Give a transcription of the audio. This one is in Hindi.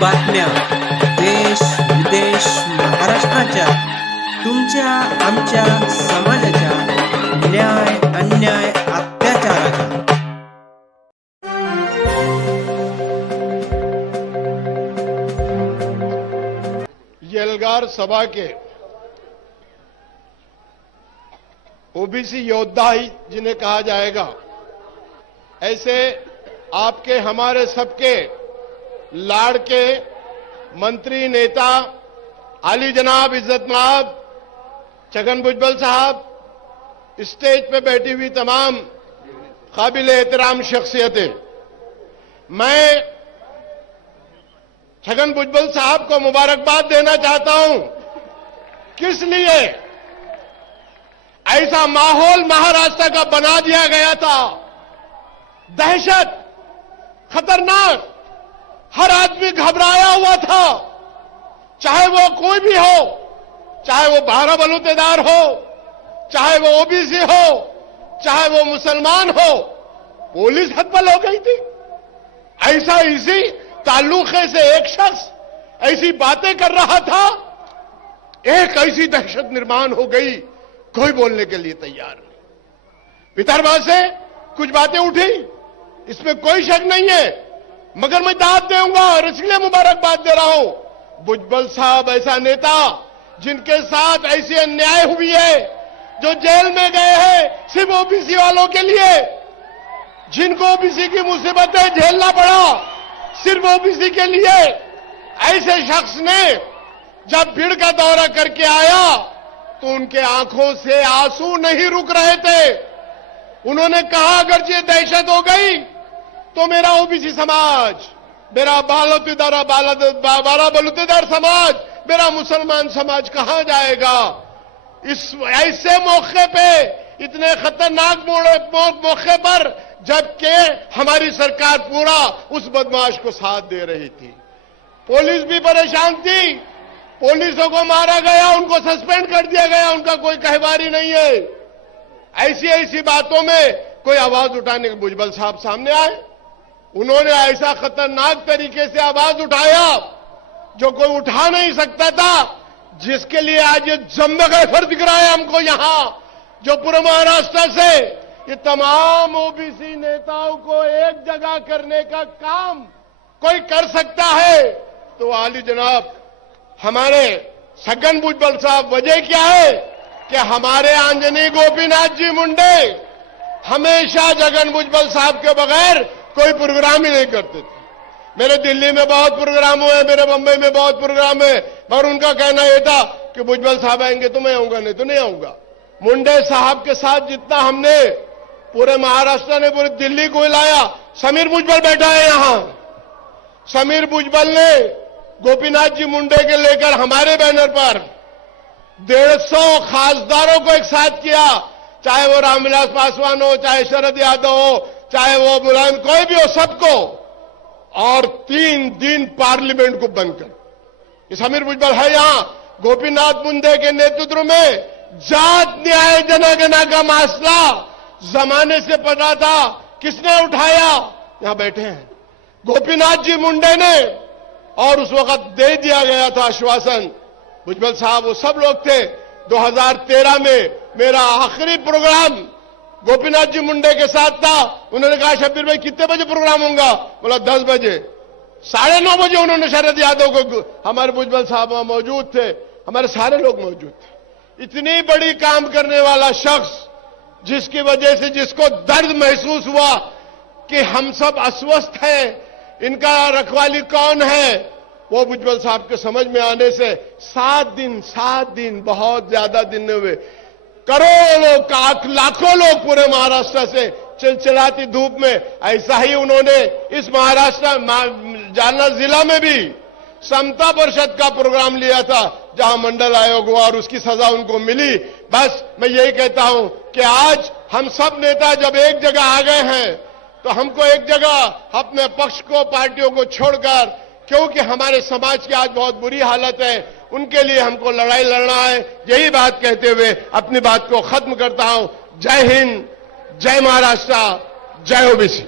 बातम्या देश विदेश महाराष्ट्राच्या, तुमच्या आमच्या समाजाच्या न्याय अन्याय अत्याचाराच्या। एल्गार सभा के ओबीसी योद्धा ही जिन्हें कहा जाएगा, ऐसे आपके हमारे सबके लाड़के मंत्री नेता आली जनाब इज्जतमाब छगन भुजबल साहब, स्टेज पे बैठी हुई तमाम काबिल एहतराम शख्सियतें, मैं छगन भुजबल साहब को मुबारकबाद देना चाहता हूं। किस लिए ऐसा माहौल महाराष्ट्र का बना दिया गया था, दहशत, खतरनाक, हर आदमी घबराया हुआ था, चाहे वो कोई भी हो, चाहे वो 12 बलूतेदार हो, चाहे वो ओबीसी हो, चाहे वो मुसलमान हो, पुलिस हतबल हो गई थी। ऐसा इसी ताल्लुके से एक शख्स ऐसी बातें कर रहा था, एक ऐसी दहशत निर्माण हो गई, कोई बोलने के लिए तैयार नहीं। विदर्भा से कुछ बातें उठी, इसमें कोई शक नहीं है, मगर मैं दाद दूंगा और इसलिए मुबारकबाद दे रहा हूं। भुजबल साहब ऐसा नेता जिनके साथ ऐसी अन्याय हुई है, जो जेल में गए हैं सिर्फ ओबीसी वालों के लिए, जिनको ओबीसी की मुसीबतें झेलना पड़ा सिर्फ ओबीसी के लिए, ऐसे शख्स ने जब भीड़ का दौरा करके आया तो उनके आंखों से आंसू नहीं रुक रहे थे। उन्होंने कहा अगर ये दहशत हो गई तो मेरा ओबीसी समाज, मेरा बारह बलूतेदार समाज, मेरा मुसलमान समाज कहां जाएगा। इस ऐसे मौके पे, इतने खतरनाक मौके पर, जबकि हमारी सरकार पूरा उस बदमाश को साथ दे रही थी, पुलिस भी परेशान थी, पुलिसों को मारा गया, उनको सस्पेंड कर दिया गया, उनका कोई कहवारी नहीं है। ऐसी ऐसी बातों में कोई आवाज उठाने के भुजबल साहब सामने आए, उन्होंने ऐसा खतरनाक तरीके से आवाज उठाया जो कोई उठा नहीं सकता था, जिसके लिए आज ये जम्म गैफर दिख रहा है हमको यहां, जो पूरे महाराष्ट्र से ये तमाम ओबीसी नेताओं को एक जगह करने का काम कोई कर सकता है तो आली जनाब हमारे छगन भुजबल साहब। वजह क्या है कि हमारे आंजनी गोपीनाथ जी मुंडे हमेशा छगन भुजबल साहब के बगैर कोई प्रोग्राम ही नहीं करते थे। मेरे दिल्ली में बहुत प्रोग्राम हुए, मेरे बंबई में बहुत प्रोग्राम है, पर उनका कहना यह था कि भुजबल साहब आएंगे तो मैं आऊंगा, नहीं तो नहीं आऊंगा। मुंडे साहब के साथ जितना हमने पूरे महाराष्ट्र ने, पूरी दिल्ली को हिलाया, समीर भुजबल बैठा है यहां, समीर भुजबल ने गोपीनाथ जी मुंडे के लेकर हमारे बैनर पर 150 खासदारों को एक साथ किया, चाहे वो रामविलास पासवान हो, चाहे शरद यादव हो, चाहे वो मुलायम, कोई भी हो, सबको, और 3 दिन पार्लियामेंट को बंद कर। समीर भुजबल है यहां, गोपीनाथ मुंडे के नेतृत्व में जात न्याय जनगणना का मसला जमाने से पता था, किसने उठाया, यहां बैठे हैं गोपीनाथ जी मुंडे ने, और उस वक्त दे दिया गया था आश्वासन। भुजबल साहब वो सब लोग थे। 2013 में मेरा आखिरी प्रोग्राम गोपीनाथ जी मुंडे के साथ था। उन्होंने कहा शब्बीर भाई कितने बजे प्रोग्राम होगा, बोला 10 बजे। 9:30 बजे उन्होंने शरद यादव को, हमारे भुजबल साहब वहां मौजूद थे, हमारे सारे लोग मौजूद थे। इतनी बड़ी काम करने वाला शख्स, जिसकी वजह से जिसको दर्द महसूस हुआ कि हम सब अस्वस्थ हैं, इनका रखवाली कौन है, वो भुजबल साहब के समझ में आने से 7 दिन बहुत ज्यादा दिन हुए, करोड़ों लाखों लोग पूरे महाराष्ट्र से चिलचिलाती धूप में, ऐसा ही उन्होंने इस महाराष्ट्र जालना जिला में भी समता परिषद का प्रोग्राम लिया था, जहां मंडल आयोग हुआ और उसकी सजा उनको मिली। बस मैं यही कहता हूं कि आज हम सब नेता जब एक जगह आ गए हैं तो हमको एक जगह अपने पक्ष को, पार्टियों को छोड़कर, क्योंकि हमारे समाज की आज बहुत बुरी हालत है, उनके लिए हमको लड़ाई लड़ना है। यही बात कहते हुए अपनी बात को खत्म करता हूं। जय हिंद, जय महाराष्ट्र, जय ओबीसी।